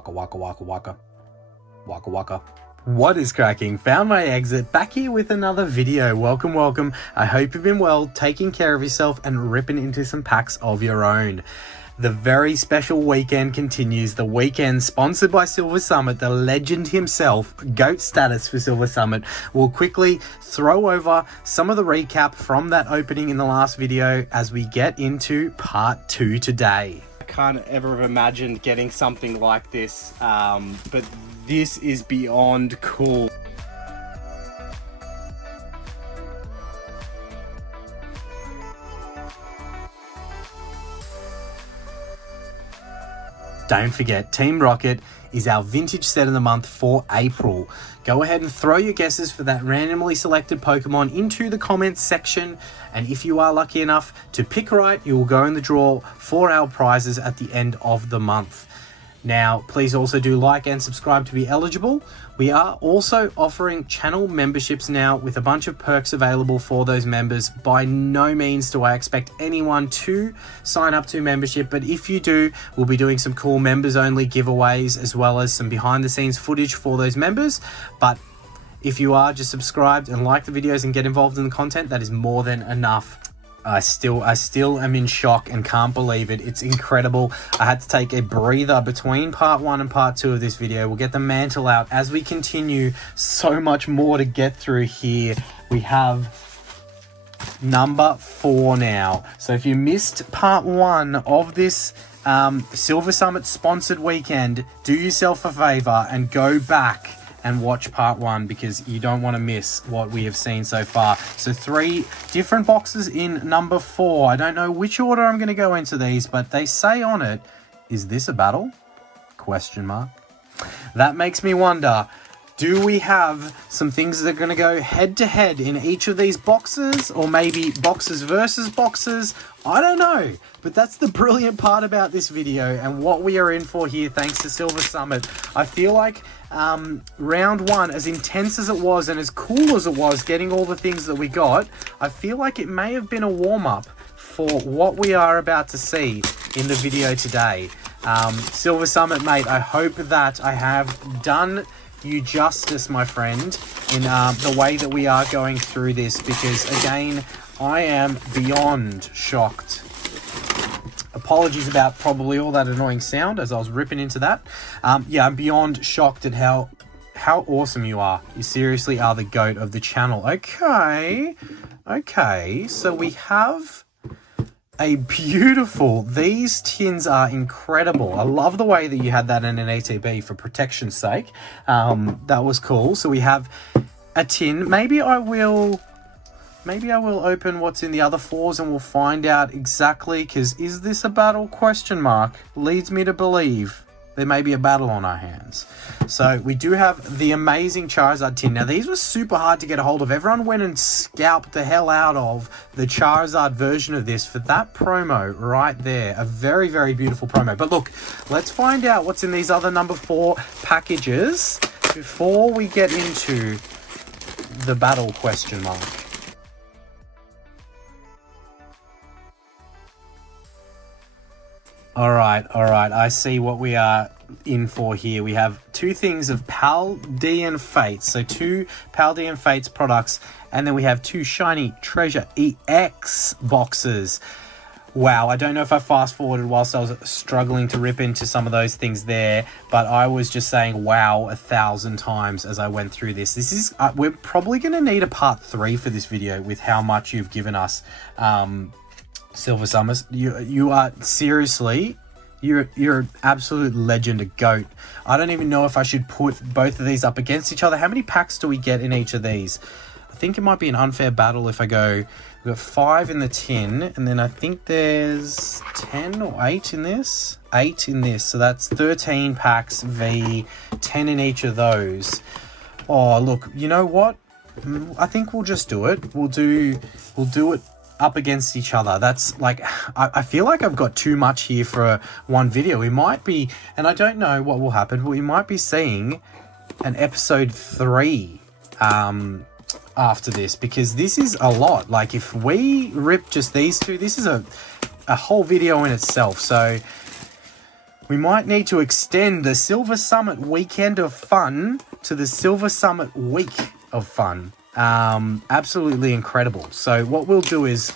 Waka waka waka waka. Waka waka. What is cracking? Found my exit, back here with another video. Welcome, welcome. I hope you've been well, taking care of yourself and ripping into some packs of your own. The very special weekend continues. The weekend sponsored by Silver Summit, the legend himself, GOAT status for Silver Summit. We'll quickly throw over some of the recap from that opening in the last video as we get into part 2 today. I can't ever have imagined getting something like this, but this is beyond cool. Don't forget, Team Rocket is our vintage set of the month for April. Go ahead and throw your guesses for that randomly selected Pokemon into the comments section. And if you are lucky enough to pick right, you will go in the draw for our prizes at the end of the month. Now, please also do like and subscribe to be eligible. We are also offering channel memberships now with a bunch of perks available for those members. By no means do I expect anyone to sign up to membership, but if you do, we'll be doing some cool members only giveaways as well as some behind the scenes footage for those members. But if you are just subscribed and like the videos and get involved in the content, that is more than enough. I still am in shock and can't believe it. It's incredible. I had to take a breather between part 1 and part 2 of this video. We'll get the mantle out as we continue. So much more to get through here. We have number 4 now. So if you missed part 1 of this Silver Summit sponsored weekend, do yourself a favor and go back and watch part 1 because you don't want to miss what we have seen so far. So 3 different boxes in number 4. I don't know which order I'm going to go into these, but they say on it, is this a battle? Question mark. That makes me wonder, do we have some things that are going to go head to head in each of these boxes, or maybe boxes versus boxes? I don't know, but that's the brilliant part about this video and what we are in for here thanks to Silver Summit. I feel like round 1, as intense as it was and as cool as it was getting all the things that we got, I feel like it may have been a warm-up for what we are about to see in the video today. Silver Summit, mate, I hope that I have done you justice, my friend, in the way that we are going through this, because again, I am beyond shocked. Apologies about probably all that annoying sound as I was ripping into that. Yeah, I'm beyond shocked at how awesome you are. You seriously are the GOAT of the channel. Okay, so we have a beautiful, these tins are incredible. I love the way that you had that in an ATB for protection's sake. That was cool. So we have a tin. Maybe I will open what's in the other 4s and we'll find out exactly, because is this a battle? Question mark leads me to believe there may be a battle on our hands. So we do have the amazing Charizard tin. Now these were super hard to get a hold of. Everyone went and scalped the hell out of the Charizard version of this for that promo right there. A very, very beautiful promo. But look, let's find out what's in these other number 4 packages before we get into the battle question mark. All right. I see what we are in for here. We have 2 things of Paldean Fates. So 2 Paldean Fates products. And then we have 2 shiny Treasure EX boxes. Wow, I don't know if I fast forwarded whilst I was struggling to rip into some of those things there, but I was just saying wow 1,000 times as I went through this. This is, we're probably going to need a part 3 for this video with how much you've given us. Silver Summers, you are seriously, you're an absolute legend, a GOAT. I don't even know if I should put both of these up against each other. How many packs do we get in each of these? I think it might be an unfair battle if I go, we've got 5 in the tin, and then I think there's 10 or 8 in this. 8 in this, so that's 13 packs v 10 in each of those. Oh, look, you know what? I think we'll just do it. We'll do it up against each other. That's like, I feel like I've got too much here for one video. We might be, and I don't know what will happen, but we might be seeing an episode 3 after this, because this is a lot. Like if we rip just these 2, this is a whole video in itself. So we might need to extend the Silver Summit weekend of fun to the Silver Summit week of fun. Absolutely incredible. So what we'll do is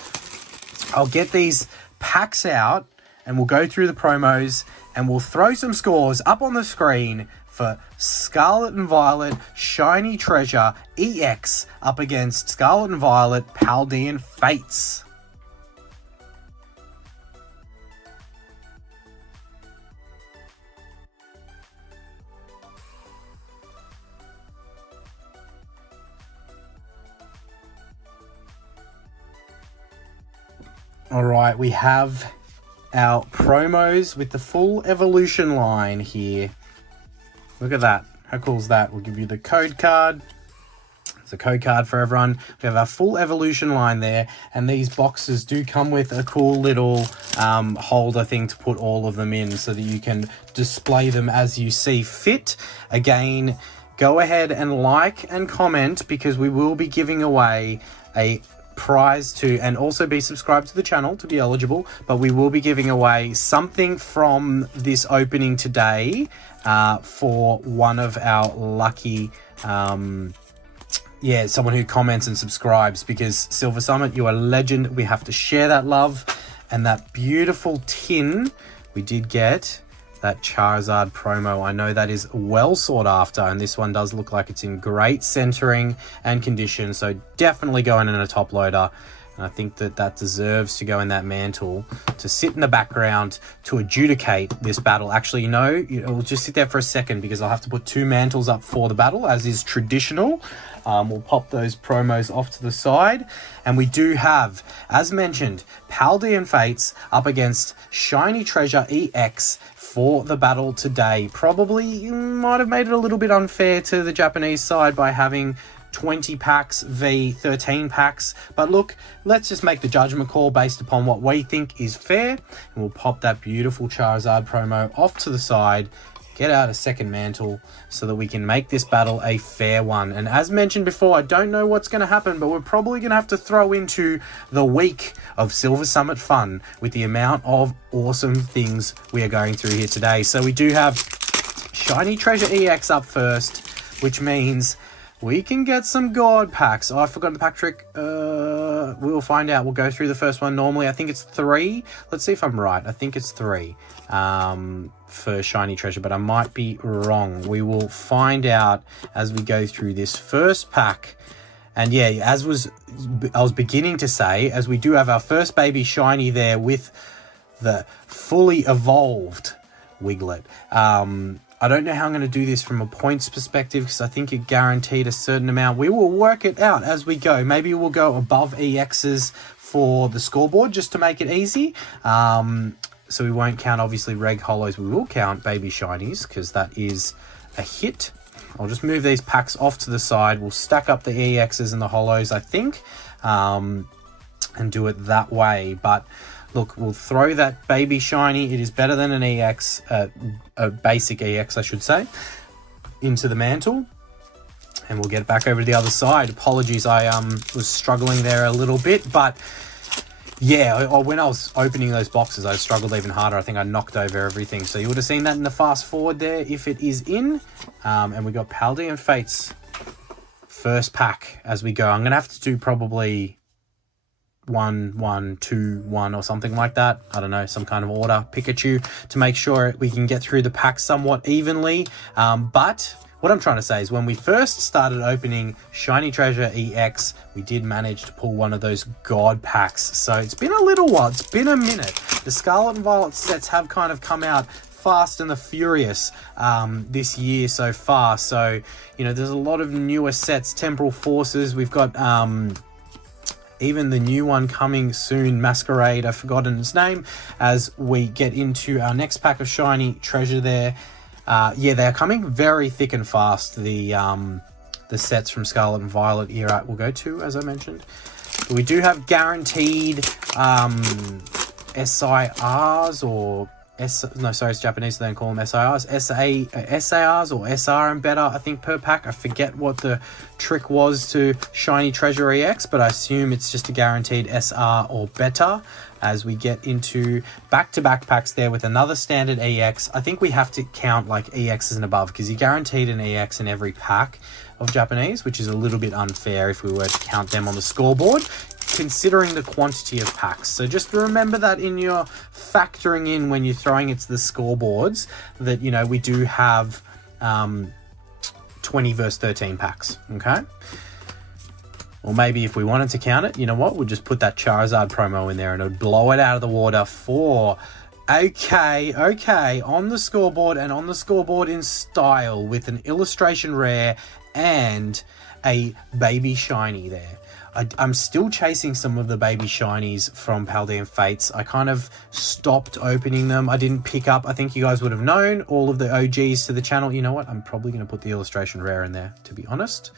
I'll get these packs out and we'll go through the promos and we'll throw some scores up on the screen for Scarlet and Violet Shiny Treasure EX up against Scarlet and Violet Paldean Fates. All right, we have our promos with the full evolution line here. Look at that. How cool is that? We'll give you the code card. It's a code card for everyone. We have our full evolution line there, and these boxes do come with a cool little holder thing to put all of them in so that you can display them as you see fit. Again, go ahead and like and comment because we will be giving away a prize to, and also be subscribed to the channel to be eligible, but we will be giving away something from this opening today for one of our lucky someone who comments and subscribes, because Silver Summit, you are a legend. We have to share that love. And that beautiful tin, we did get that Charizard promo. I know that is well sought after, and this one does look like it's in great centering and condition, so definitely going in a top loader. And I think that that deserves to go in that mantle to sit in the background to adjudicate this battle. Actually, no, it'll just sit there for a second because I'll have to put 2 mantles up for the battle, as is traditional. We'll pop those promos off to the side. And we do have, as mentioned, Paldean Fates up against Shiny Treasure EX for the battle today. Probably might have made it a little bit unfair to the Japanese side by having 20 packs v 13 packs, but look, let's just make the judgment call based upon what we think is fair, and we'll pop that beautiful Charizard promo off to the side, get out a second mantle so that we can make this battle a fair one. And as mentioned before, I don't know what's going to happen, but we're probably going to have to throw into the week of Silver Summit fun with the amount of awesome things we are going through here today. So we do have Shiny Treasure EX up first, which means we can get some God packs. Oh, I forgot the pack trick. We'll find out. We'll go through the first one. Normally, I think it's 3. Let's see if I'm right. I think it's 3 for Shiny Treasure, but I might be wrong. We will find out as we go through this first pack. And yeah, I was beginning to say, as we do have our first baby Shiny there with the fully evolved Wiglet. I don't know how I'm going to do this from a points perspective because I think it guaranteed a certain amount. We will work it out as we go. Maybe we'll go above EXs for the scoreboard just to make it easy. So we won't count, obviously, reg holos. We will count baby shinies because that is a hit. I'll just move these packs off to the side. We'll stack up the EXs and the holos, I think, and do it that way. But look, we'll throw that baby shiny. It is better than an EX, a basic EX, I should say, into the mantle. And we'll get it back over to the other side. Apologies, I was struggling there a little bit. But yeah, when I was opening those boxes, I struggled even harder. I think I knocked over everything. So you would have seen that in the fast forward there if it is in. And we got Paldean Fates first pack as we go. I'm going to have to do probably 1, 1, 2, 1 or something like that. I don't know, some kind of order, Pikachu, to make sure we can get through the pack somewhat evenly. But what I'm trying to say is when we first started opening Shiny Treasure EX, we did manage to pull one of those God packs. So it's been a little while, it's been a minute. The Scarlet and Violet sets have kind of come out fast and the furious this year so far. So, you know, there's a lot of newer sets, Temporal Forces. We've got even the new one coming soon, Masquerade, I've forgotten its name, as we get into our next pack of Shiny Treasure there. Yeah, they're coming very thick and fast, the sets from Scarlet and Violet era we'll go to, as I mentioned. But we do have guaranteed SIRs or it's Japanese, so they don't call them SIRs. SARs or SR and better, I think, per pack. I forget what the trick was to Shiny Treasure EX, but I assume it's just a guaranteed SR or better. As we get into back-to-back packs there with another standard EX, I think we have to count like EXs and above, because you're guaranteed an EX in every pack of Japanese, which is a little bit unfair if we were to count them on the scoreboard, considering the quantity of packs. So just remember that in your factoring in when you're throwing it to the scoreboards, that, you know, we do have 20 versus 13 packs, okay? Or maybe if we wanted to count it, you know what, we'll just put that Charizard promo in there and it would blow it out of the water for... Okay, on the scoreboard, and on the scoreboard in style, with an illustration rare and a baby shiny there. I'm still chasing some of the baby shinies from Paldean Fates. I kind of stopped opening them. I didn't pick up, I think you guys would have known, all of the OGs to the channel. You know what, I'm probably going to put the illustration rare in there, to be honest.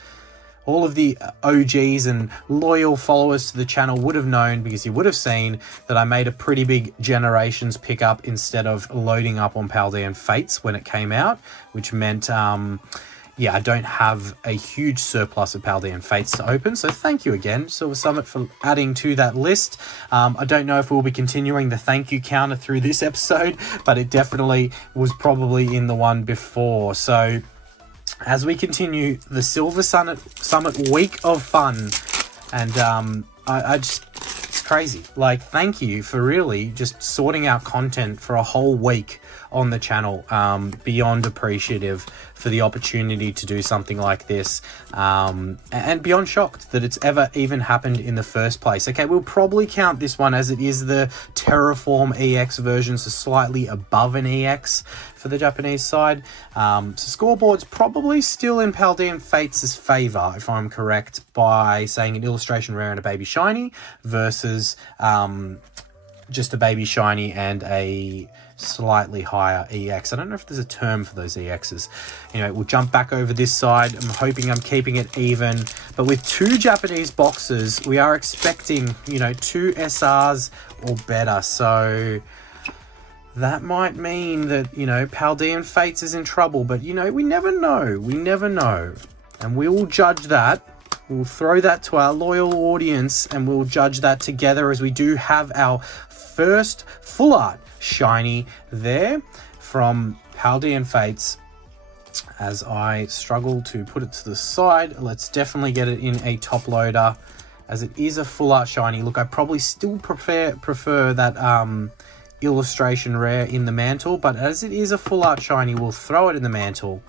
All of the OGs and loyal followers to the channel would have known, because you would have seen that I made a pretty big Generations pickup instead of loading up on Paldean Fates when it came out, which meant, yeah, I don't have a huge surplus of Paldean Fates to open. So thank you again, Silver Summit, for adding to that list. I don't know if we'll be continuing the thank you counter through this episode, but it definitely was probably in the one before. So as we continue the Silver Summit week of fun, and I just, it's crazy. Like, thank you for really just sorting out content for a whole week on the channel. Beyond appreciative for the opportunity to do something like this, and beyond shocked that it's ever even happened in the first place. Okay, we'll probably count this one as it is the Terraform EX version, so slightly above an EX for the Japanese side. So scoreboard's probably still in Paldean Fates' favor, if I'm correct, by saying an illustration rare and a baby shiny versus just a baby shiny and a slightly higher EX. I don't know if there's a term for those EXs. Anyway, we'll jump back over this side. I'm hoping I'm keeping it even, but with two Japanese boxes, we are expecting, you know, 2 SRs or better. So that might mean that, you know, Paldean Fates is in trouble, but, you know, we never know. We never know. And we will judge that. We'll throw that to our loyal audience and we'll judge that together, as we do have our first full art shiny there from Paldean Fates. As I struggle to put it to the side, let's definitely get it in a top loader, as it is a full art shiny. Look, I probably still prefer that illustration rare in the mantle, but as it is a full art shiny, we'll throw it in the mantle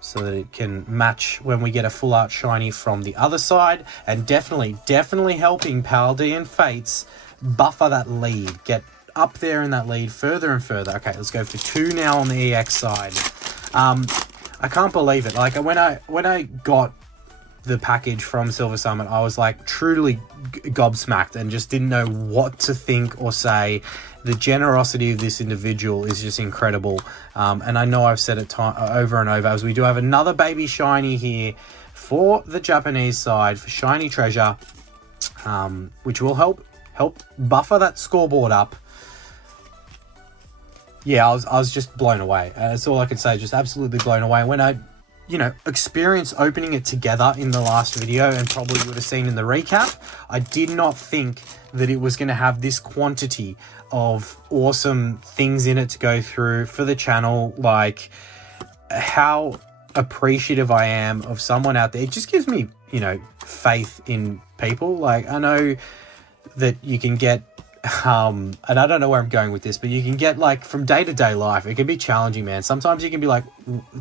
so that it can match when we get a full art shiny from the other side, and definitely helping Paldean Fates buffer that lead, get up there in that lead further and further. Okay, let's go for 2 now on the EX side. I can't believe it. Like, when I got the package from Silver Summit, I was like truly gobsmacked and just didn't know what to think or say. The generosity of this individual is just incredible. And I know I've said it over and over, as we do have another baby shiny here for the Japanese side for Shiny Treasure, which will help buffer that scoreboard up. Yeah, I was just blown away. That's all I can say, just absolutely blown away. When I, you know, experienced opening it together in the last video, and probably would have seen in the recap, I did not think that it was going to have this quantity of awesome things in it to go through for the channel. Like, how appreciative I am of someone out there. It just gives me, you know, faith in people. Like, I know that you can get and I don't know where I'm going with this, but you can get, like, from day-to-day life, it can be challenging, man. Sometimes you can be like,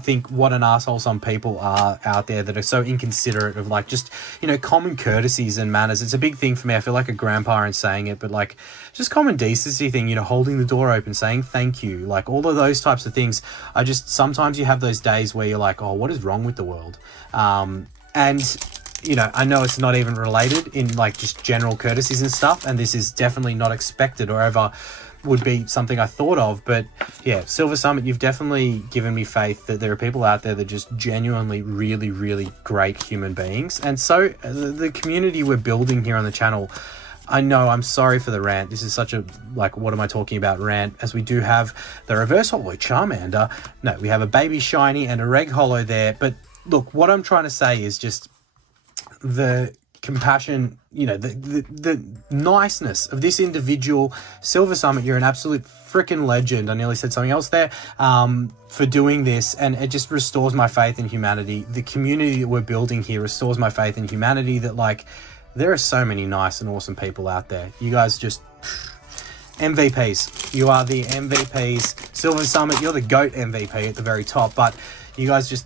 think what an asshole some people are out there that are so inconsiderate of, like, just, you know, common courtesies and manners. It's a big thing for me. I feel like a grandpa in saying it, but, like, just common decency thing, you know, holding the door open, saying thank you, like, all of those types of things. Sometimes you have those days where you're like, oh, what is wrong with the world? And you know, I know it's not even related in, like, just general courtesies and stuff, and this is definitely not expected or ever would be something I thought of, but yeah, Silver Summit, you've definitely given me faith that there are people out there that are just genuinely really great human beings. And so the community we're building here on the channel, I know, I'm sorry for the rant. This is such a, like, what am I talking about rant, as we do have the reverse holo Charmander. No, we have a baby shiny and a reg holo there. But look, what I'm trying to say is just the compassion, you know, the niceness of this individual. Silver Summit, you're an absolute freaking legend. I nearly said something else there, for doing this, and it just restores my faith in humanity. The community that we're building here restores my faith in humanity, that, like, there are so many nice and awesome people out there. You guys just MVPs. You are the MVPs. Silver Summit, you're the GOAT MVP at the very top, but you guys just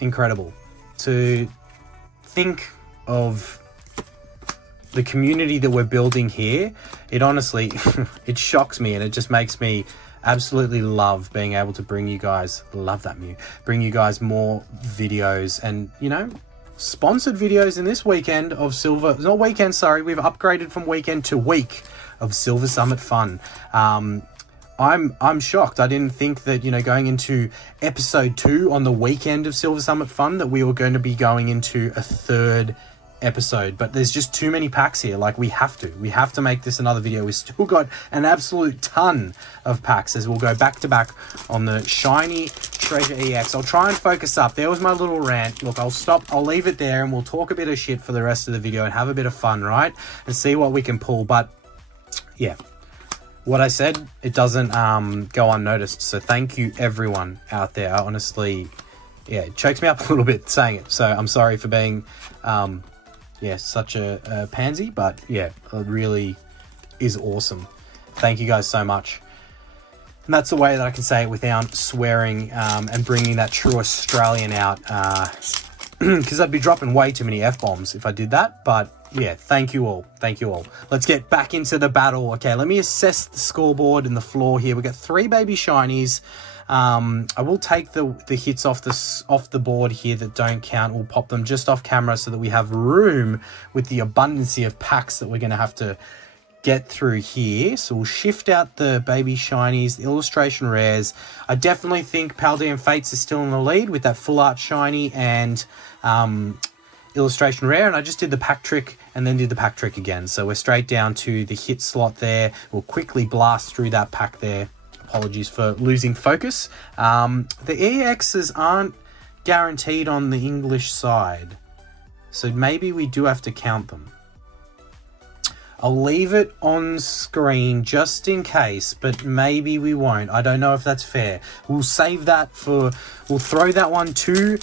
incredible. To think of the community that we're building here, it honestly, it shocks me, and it just makes me absolutely love being able to bring you guys, bring you guys more videos, and, you know, sponsored videos in this weekend of Silver, not weekend, sorry, we've upgraded from weekend to week of Silver Summit fun. I'm shocked. I didn't think that, you know, going into episode 2 on the weekend of Silver Summit fun, that we were going to be going into a third episode, but there's just too many packs here. Like, we have to make this another video. We've still got an absolute ton of packs, as we'll go back to back on the shiny Treasure EX. I'll try and focus up. There was my little rant. Look, I'll leave it there, and we'll talk a bit of shit for the rest of the video and have a bit of fun, right? And see what we can pull. But yeah, what I said, it doesn't go unnoticed. So thank you everyone out there. I honestly, yeah, it chokes me up a little bit saying it. So I'm sorry for being yeah, such a pansy, but yeah, it really is awesome. Thank you guys so much. And that's the way that I can say it without swearing, and bringing that true Australian out, because I'd be dropping way too many F-bombs if I did that. But yeah, thank you all. Thank you all. Let's get back into the battle. Okay, let me assess the scoreboard and the floor here. We've got 3 baby shinies. I will take the hits off the board here that don't count. We'll pop them just off camera so that we have room with the abundance of packs that we're going to have to get through here. So we'll shift out the baby shinies, the illustration rares. I definitely think Paldean Fates is still in the lead with that full art shiny and illustration rare, and I just did the pack trick and then did the pack trick again. So we're straight down to the hit slot there. We'll quickly blast through that pack there. Apologies for losing focus. The EXs aren't guaranteed on the English side, so maybe we do have to count them. I'll leave it on screen just in case, but maybe we won't. I don't know if that's fair. We'll save that for, we'll throw that one to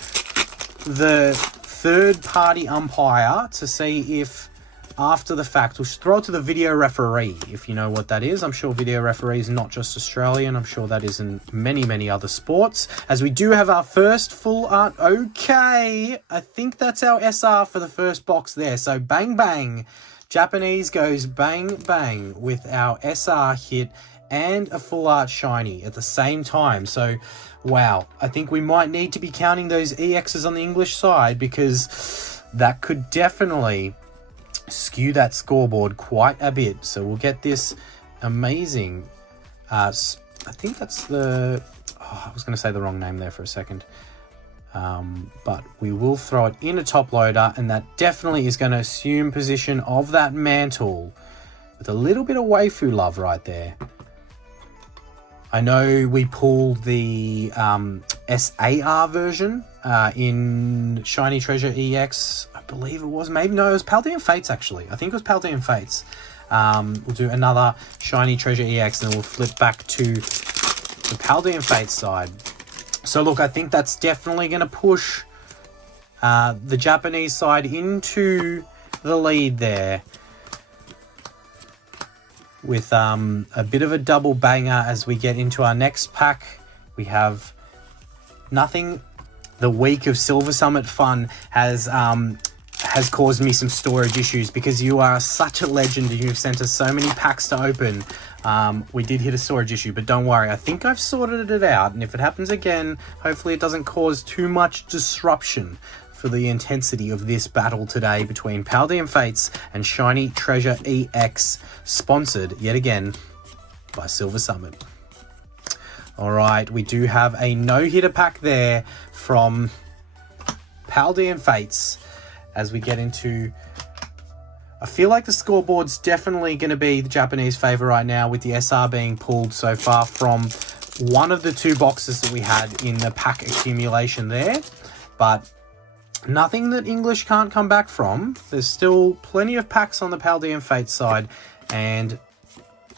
the third party umpire to see if after the fact, we'll throw it to the video referee, if you know what that is. I'm sure video referee is not just Australian. I'm sure that is in many, many other sports. As we do have our first full art. Okay, I think that's our SR for the first box there. So bang, bang. Japanese goes bang, bang with our SR hit and a full art shiny at the same time. So, wow, I think we might need to be counting those EXs on the English side, because that could definitely skew that scoreboard quite a bit. So we'll get this amazing, I think that's the, I was going to say the wrong name there for a second, but we will throw it in a top loader, and that definitely is going to assume position of that mantle with a little bit of waifu love right there. I know we pulled the SAR version in Shiny Treasure EX. I believe it was. Maybe, no, it was Paldean Fates, actually. I think it was Paldean Fates. We'll do another Shiny Treasure EX, and then we'll flip back to the Paldean Fates side. So, look, I think that's definitely going to push the Japanese side into the lead there, with a bit of a double banger as we get into our next pack. We have nothing. The week of Silver Summit fun has caused me some storage issues, because you are such a legend and you've sent us so many packs to open. We did hit a storage issue, but don't worry, I think I've sorted it out, and if it happens again, hopefully it doesn't cause too much disruption for the intensity of this battle today between Paldean Fates and Shiny Treasure EX, sponsored yet again by Silver Summit. All right, we do have a no-hitter pack there from Paldean Fates as we get into I feel like the scoreboard's definitely going to be the Japanese favour right now, with the SR being pulled so far from one of the two boxes that we had in the pack accumulation there. But nothing that English can't come back from. There's still plenty of packs on the Paldean Fates side, and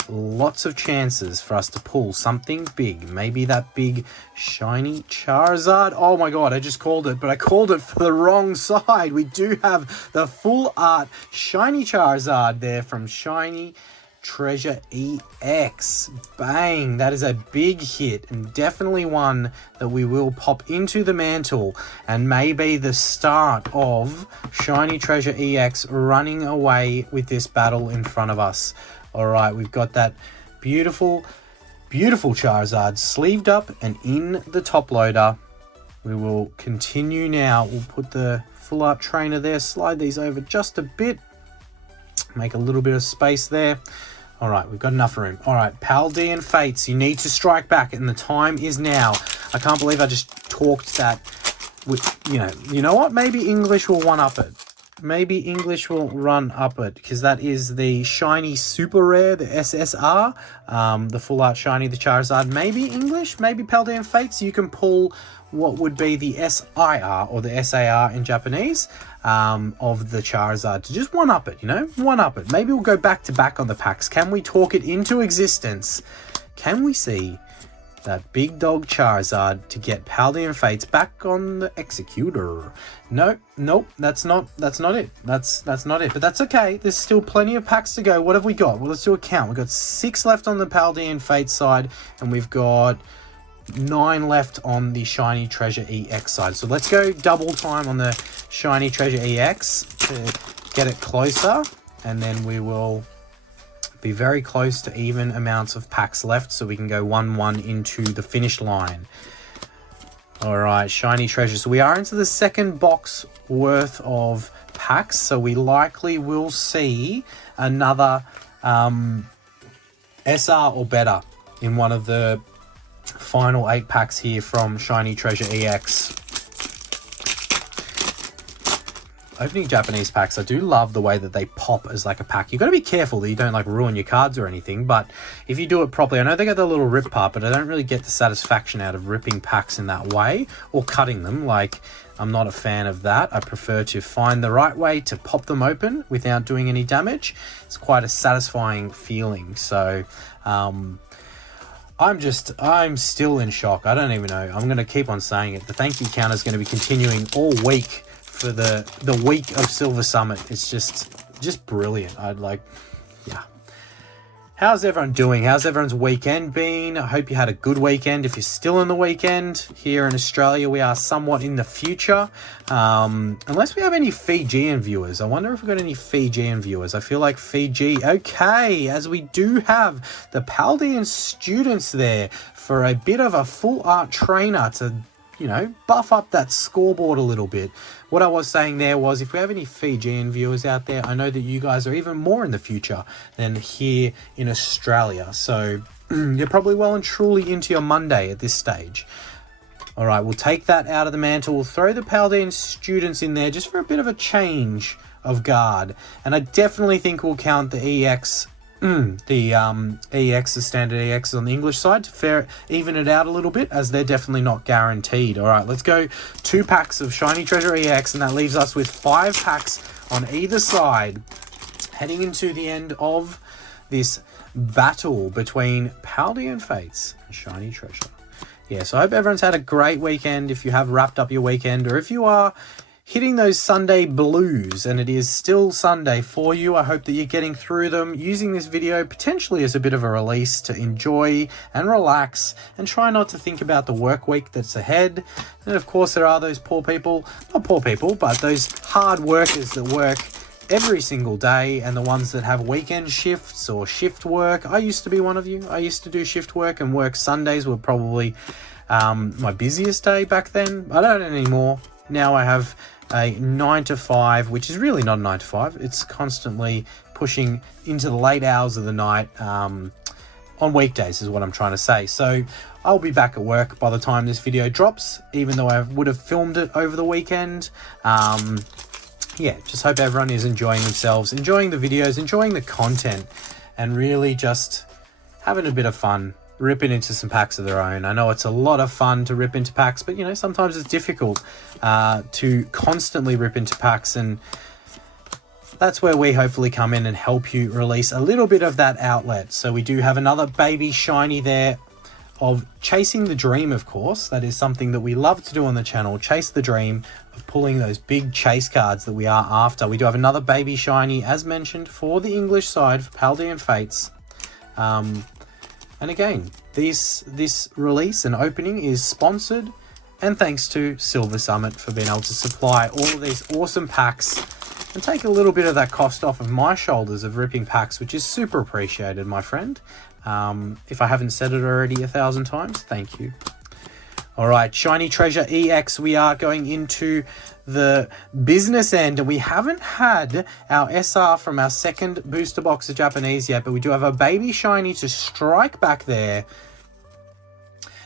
lots of chances for us to pull something big. Maybe that big shiny Charizard. Oh my god, I just called it, but I called it for the wrong side. We do have the full art shiny Charizard there from Shiny Treasure EX. Bang, that is a big hit, and definitely one that we will pop into the mantle, and maybe the start of Shiny Treasure EX running away with this battle in front of us. All right, we've got that beautiful, beautiful Charizard sleeved up and in the top loader. We will continue now. We'll put the full art trainer there, slide these over just a bit, make a little bit of space there. All right, we've got enough room. All right, Paldean Fates, you need to strike back, and the time is now. I can't believe I just talked that. You know what? Maybe English will one-up it. Maybe English will run up it, because that is the shiny super rare, the SSR, the full art shiny, the Charizard. Maybe English, maybe Paldean Fates, you can pull what would be the SIR or the SAR in Japanese of the Charizard to just one up it, one up it. Maybe we'll go back to back on the packs. Can we talk it into existence? Can we see that big dog Charizard to get Paldean Fates back on the executor? Nope, that's not it. That's not it. But that's okay. There's still plenty of packs to go. What have we got? Well, let's do a count. We've got 6 left on the Paldean Fates side, and we've got 9 left on the Shiny Treasure EX side. So let's go double time on the Shiny Treasure EX to get it closer, and then we will be very close to even amounts of packs left, so we can go 1-1 into the finish line. All right, Shiny Treasure. So we are into the second box worth of packs, so we likely will see another SR or better in one of the final 8 packs here from Shiny Treasure EX. Opening Japanese packs, I do love the way that they pop as like a pack. You've got to be careful that you don't like ruin your cards or anything, but if you do it properly, I know they got the little rip part, but I don't really get the satisfaction out of ripping packs in that way or cutting them. Like, I'm not a fan of that. I prefer to find the right way to pop them open without doing any damage. It's quite a satisfying feeling. So I'm still in shock. I don't even know. I'm going to keep on saying it. The thank you counter is going to be continuing all week for the week of Silver Summit. It's just brilliant. Yeah. How's everyone doing? How's everyone's weekend been? I hope you had a good weekend. If you're still in the weekend, here in Australia, we are somewhat in the future. Unless we have any Fijian viewers. I wonder if we've got any Fijian viewers. I feel like Fiji. Okay, as we do have the Paldean students there for a bit of a full art trainer to, buff up that scoreboard a little bit. What I was saying there was, if we have any Fijian viewers out there, I know that you guys are even more in the future than here in Australia. So you're probably well and truly into your Monday at this stage. All right, we'll take that out of the mantle. We'll throw the Paldean students in there just for a bit of a change of guard. And I definitely think we'll count the EX, EX, the standard EX on the English side to even it out a little bit, as they're definitely not guaranteed. All right, let's go 2 packs of Shiny Treasure EX, and that leaves us with 5 packs on either side, heading into the end of this battle between Paldean Fates and Shiny Treasure. Yeah, so I hope everyone's had a great weekend. If you have wrapped up your weekend, or if you are hitting those Sunday blues and it is still Sunday for you, I hope that you're getting through them, using this video potentially as a bit of a release to enjoy and relax and try not to think about the work week that's ahead. And of course, there are those poor people, not poor people, but those hard workers that work every single day, and the ones that have weekend shifts or shift work. I used to be one of you. I used to do shift work, and work Sundays were probably my busiest day back then. I don't anymore. Now I have a 9 to 5, which is really not a 9 to 5. It's constantly pushing into the late hours of the night on weekdays is what I'm trying to say. So I'll be back at work by the time this video drops, even though I would have filmed it over the weekend. yeah, just hope everyone is enjoying themselves, enjoying the videos, enjoying the content, and really just having a bit of fun ripping into some packs of their own. I know it's a lot of fun to rip into packs, but you know, sometimes it's difficult to constantly rip into packs, and that's where we hopefully come in and help you release a little bit of that outlet. So we do have another baby shiny there of chasing the dream, of course. That is something that we love to do on the channel, chase the dream of pulling those big chase cards that we are after. We do have another baby shiny, as mentioned, for the English side for Paldean Fates. And again, this release and opening is sponsored, and thanks to Silver Summit for being able to supply all of these awesome packs and take a little bit of that cost off of my shoulders of ripping packs, which is super appreciated, my friend. If I haven't said it already 1,000 times, thank you. All right, Shiny Treasure EX, we are going into the business end, and we haven't had our SR from our second booster box of Japanese yet, but we do have a baby shiny to strike back there.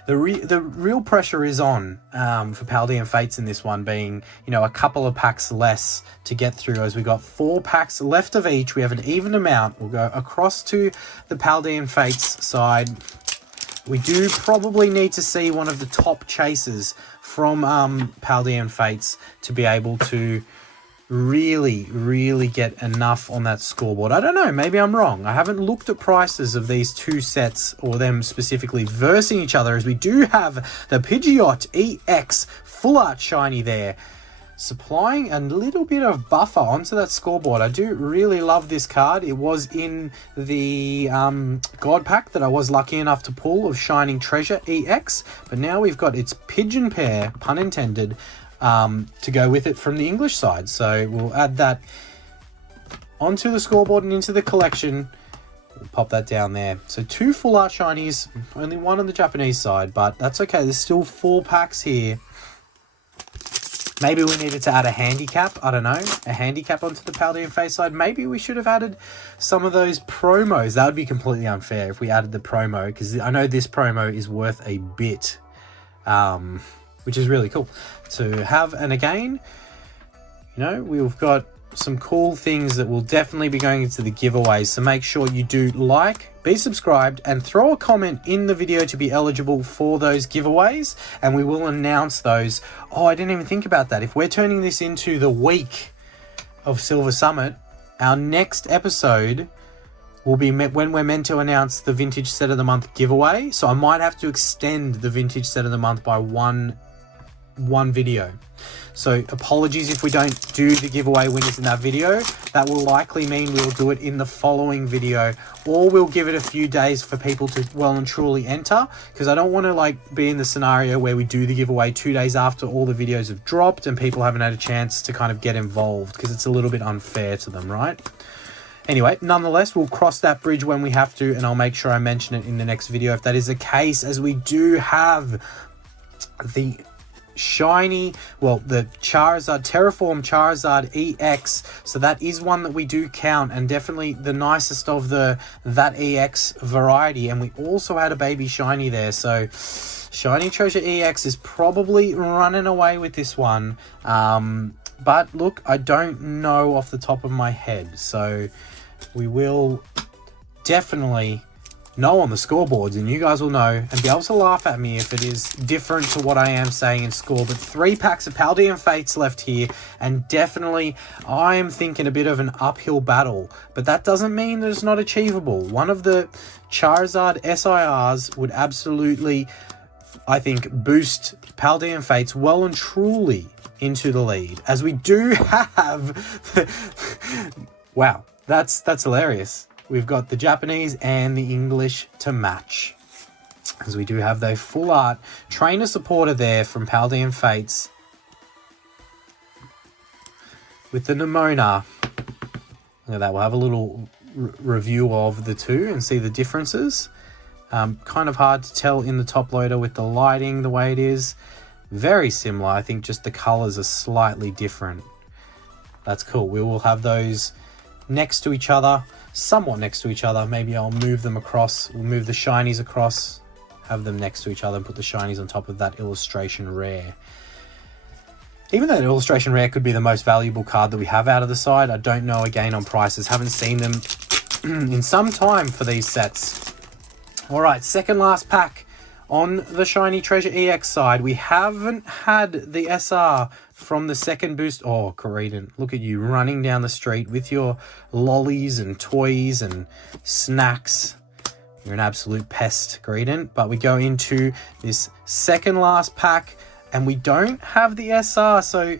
The real pressure is on for Paldean Fates in this one, being, you know, a couple of packs less to get through, as we got 4 packs left of each. We have an even amount. We'll go across to the Paldean Fates side. We do probably need to see one of the top chasers from Paldean Fates to be able to really get enough on that scoreboard. I don't know, maybe I'm wrong. I haven't looked at prices of these two sets, or them specifically versing each other, as we do have the Pidgeot EX Full Art Shiny there, supplying a little bit of buffer onto that scoreboard. I do really love this card. It was in the God Pack that I was lucky enough to pull of Shining Treasure EX, but now we've got its pigeon pair, pun intended, to go with it from the English side. So we'll add that onto the scoreboard and into the collection. We'll pop that down there. So 2 full art shinies, only 1 on the Japanese side, but that's okay. There's still 4 packs here. Maybe we needed to add a handicap. I don't know, a handicap onto the Paldean Face side. Maybe we should have added some of those promos. That would be completely unfair if we added the promo, because I know this promo is worth a bit, which is really cool to have. And again, you know, we've got some cool things that will definitely be going into the giveaways. So make sure you do like, be subscribed, and throw a comment in the video to be eligible for those giveaways, and we will announce those. Oh, I didn't even think about that. If we're turning this into the week of Silver Summit, our next episode will be when we're meant to announce the Vintage Set of the Month giveaway. So I might have to extend the Vintage Set of the Month by one video. So apologies if we don't do the giveaway winners in that video. That will likely mean we'll do it in the following video, or we'll give it a few days for people to well and truly enter, because I don't want to like be in the scenario where we do the giveaway 2 days after all the videos have dropped and people haven't had a chance to kind of get involved, because it's a little bit unfair to them, right? Anyway, nonetheless, we'll cross that bridge when we have to, and I'll make sure I mention it in the next video if that is the case, as we do have the shiny, well, the Charizard, Terraform Charizard EX. So that is one that we do count, and definitely the nicest of that EX variety. And we also had a baby shiny there. So Shiny Treasure EX is probably running away with this one. But look, I don't know off the top of my head. So we will definitely know on the scoreboards, and you guys will know and be able to laugh at me if it is different to what I am saying in score. But 3 packs of Paldean Fates left here, and definitely I am thinking a bit of an uphill battle, but that doesn't mean that it's not achievable. One of the Charizard SIRs would absolutely, I think, boost Paldean Fates well and truly into the lead, as we do have wow, that's hilarious. We've got the Japanese and the English to match, as we do have the full art trainer supporter there from Paldean Fates with the Nimona. Look at that. We'll have a little review of the two and see the differences. Kind of hard to tell in the top loader with the lighting the way it is. Very similar. I think just the colors are slightly different. That's cool. We will have those next to each other, somewhat next to each other. Maybe I'll move them across. We'll move the shinies across, have them next to each other, and put the shinies on top of that illustration rare. Even though the illustration rare could be the most valuable card that we have out of the side, I don't know again on prices. Haven't seen them in some time for these sets. All right, second last pack on the Shiny Treasure EX side. We haven't had the SR from the second boost. Oh, Corridon, look at you running down the street with your lollies and toys and snacks. You're an absolute pest, Corridon. But we go into this second last pack, and we don't have the SR, so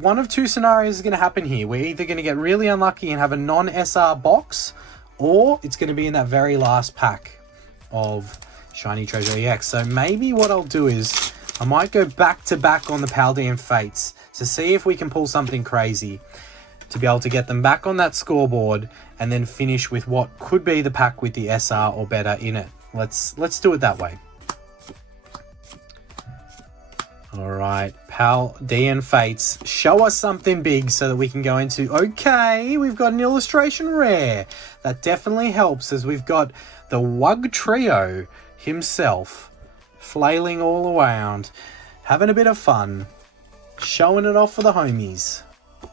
one of two scenarios is going to happen here. We're either going to get really unlucky and have a non-SR box, or it's going to be in that very last pack of Shiny Treasure EX. So maybe what I'll do is I might go back to back on the Paldean Fates to see if we can pull something crazy to be able to get them back on that scoreboard and then finish with what could be the pack with the SR or better in it. Let's do it that way. All right, Paldean Fates, show us something big so that we can go into, okay, we've got an illustration rare. That definitely helps, as we've got the Wug Trio himself flailing all around, having a bit of fun, showing it off for the homies.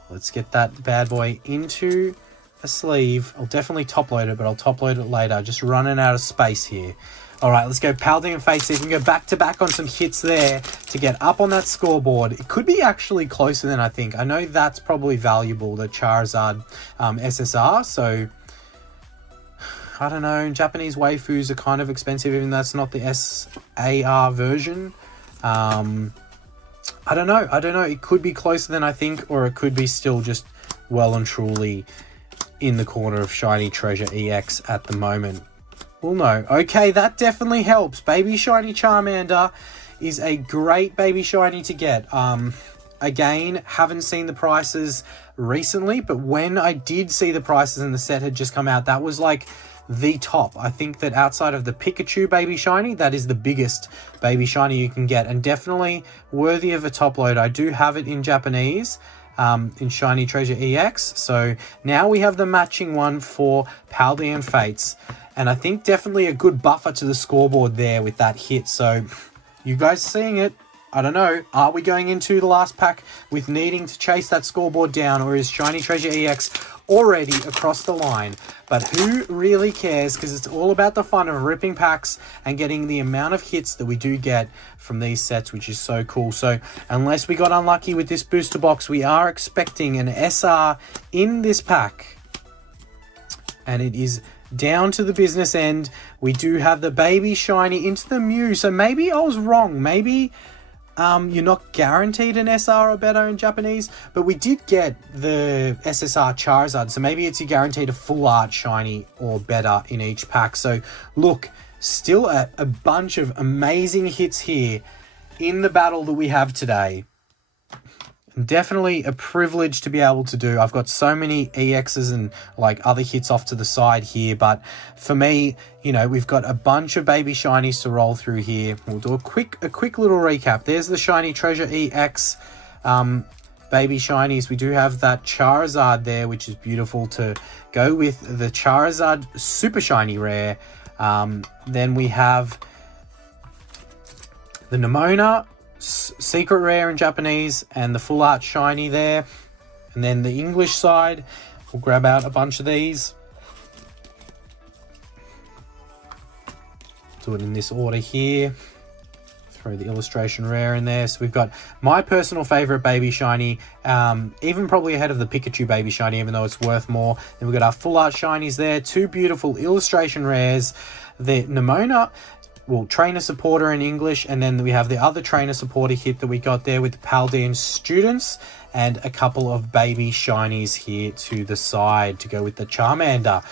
Let's get that bad boy into a sleeve. I'll definitely top load it, but I'll top load it later. Just running out of space here. All right, let's go Paldean Fates. You can go back to back on some hits there to get up on that scoreboard. It could be actually closer than I think. I know that's probably valuable, the Charizard SSR. So, I don't know. Japanese waifus are kind of expensive, even though that's not the SAR version. I don't know. It could be closer than I think, or it could be still just well and truly in the corner of Shiny Treasure EX at the moment. We'll know. Okay, that definitely helps. Baby Shiny Charmander is a great baby shiny to get. Again, haven't seen the prices recently, but when I did see the prices and the set had just come out, that was like the top. I think that outside of the Pikachu baby shiny, that is the biggest baby shiny you can get, and definitely worthy of a top load. I do have it in Japanese, in Shiny Treasure EX. So now we have the matching one for Paldean Fates. And I think definitely a good buffer to the scoreboard there with that hit. So you guys seeing it? I don't know. Are we going into the last pack with needing to chase that scoreboard down, or is Shiny Treasure EX already across the line? But who really cares, because it's all about the fun of ripping packs and getting the amount of hits that we do get from these sets, which is so cool. So unless we got unlucky with this booster box, we are expecting an SR in this pack. And it is down to the business end. We do have the baby shiny into the Mew. So maybe I was wrong. Maybe you're not guaranteed an SR or better in Japanese, but we did get the SSR Charizard, so maybe it's guaranteed a full art shiny or better in each pack. So look, still a bunch of amazing hits here in the battle that we have today. Definitely a privilege to be able to do. I've got so many EXs and like other hits off to the side here, but for me, you know, we've got a bunch of baby shinies to roll through here. We'll do a quick little recap. There's the Shiny Treasure EX baby shinies. We do have that Charizard there, which is beautiful to go with the Charizard Super Shiny Rare. Then we have the Nimona Secret Rare in Japanese and the Full Art Shiny there. And then the English side, we'll grab out a bunch of these. Do it in this order here. Throw the illustration rare in there. So we've got my personal favorite baby shiny, even probably ahead of the Pikachu baby shiny, even though it's worth more. Then we've got our Full Art Shinies there, two beautiful illustration rares. The Nimona, well, trainer supporter in English, and then we have the other trainer supporter hit that we got there with the Paldean students, and a couple of baby shinies here to the side to go with the Charmander.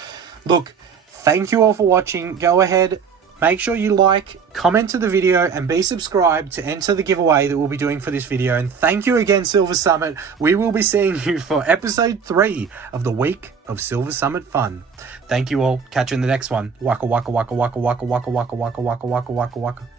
Look, thank you all for watching. Go ahead, make sure you like, comment to the video, and be subscribed to enter the giveaway that we'll be doing for this video. And thank you again, Silver Summit. We will be seeing you for episode 3 of the week of Silver Summit fun. Thank you all. Catch you in the next one. Waka waka waka waka waka waka waka waka waka waka waka waka.